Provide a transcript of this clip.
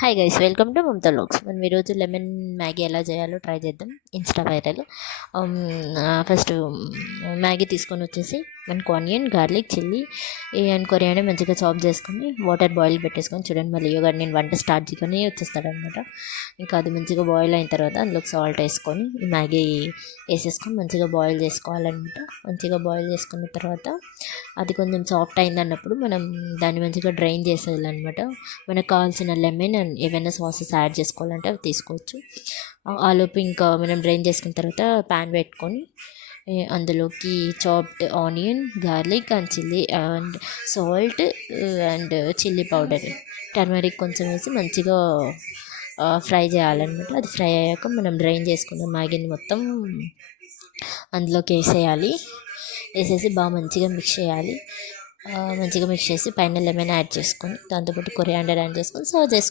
Hi guys, welcome to Mamata vlogs. మనం ఈరోజు lemon Maggi ఎలా చేయాలో ట్రై చేద్దాం. Insta viral. ఫస్ట్ మ్యాగీ తీసుకొని వచ్చేసి మనకు onion, garlic, chilli and coriander మంచిగా చాప్ చేసుకొని వాటర్ బాయిల్ పెట్టేసుకొని చూడండి. మళ్ళీ యోగా నేను వంట స్టార్ట్ చేయగానే వచ్చేస్తాడు అనమాట. ఇంకా అది మంచిగా బాయిల్ అయిన తర్వాత అందులోకి సాల్ట్ వేసుకొని ఈ మ్యాగీ వేసేసుకొని మంచిగా బాయిల్ చేసుకోవాలన్నమాట. మంచిగా బాయిల్ చేసుకున్న తర్వాత అది కొంచెం సాఫ్ట్ అయింది అన్నప్పుడు మనం దాన్ని మంచిగా డ్రైన్ చేసేయాలన్నమాట. మనకు కావాల్సిన లెమన్ అండ్ ఏవైనా సాసెస్ యాడ్ చేసుకోవాలంటే అవి తీసుకోవచ్చు. ఆలోపు ఇంకా మనం డ్రైన్ చేసుకున్న తర్వాత ప్యాన్ పెట్టుకొని అందులోకి chopped onion, garlic and chilli and salt and chilli powder, turmeric కొంచెం వేసి మంచిగా ఫ్రై చేయాలన్నమాట. అది ఫ్రై అయ్యాక మనం డ్రైన్ చేసుకున్న మ్యాగీని మొత్తం అందులోకి వేసేయాలి. వేసేసి బాగా మంచిగా మిక్స్ చేయాలి. మంచిగా మిక్స్ చేసి పైన లెమన్ యాడ్ చేసుకొని దాంతోపాటు కొరియాండర్ యాడ్ చేసుకొని సర్వ్ చేసుకోవాలి.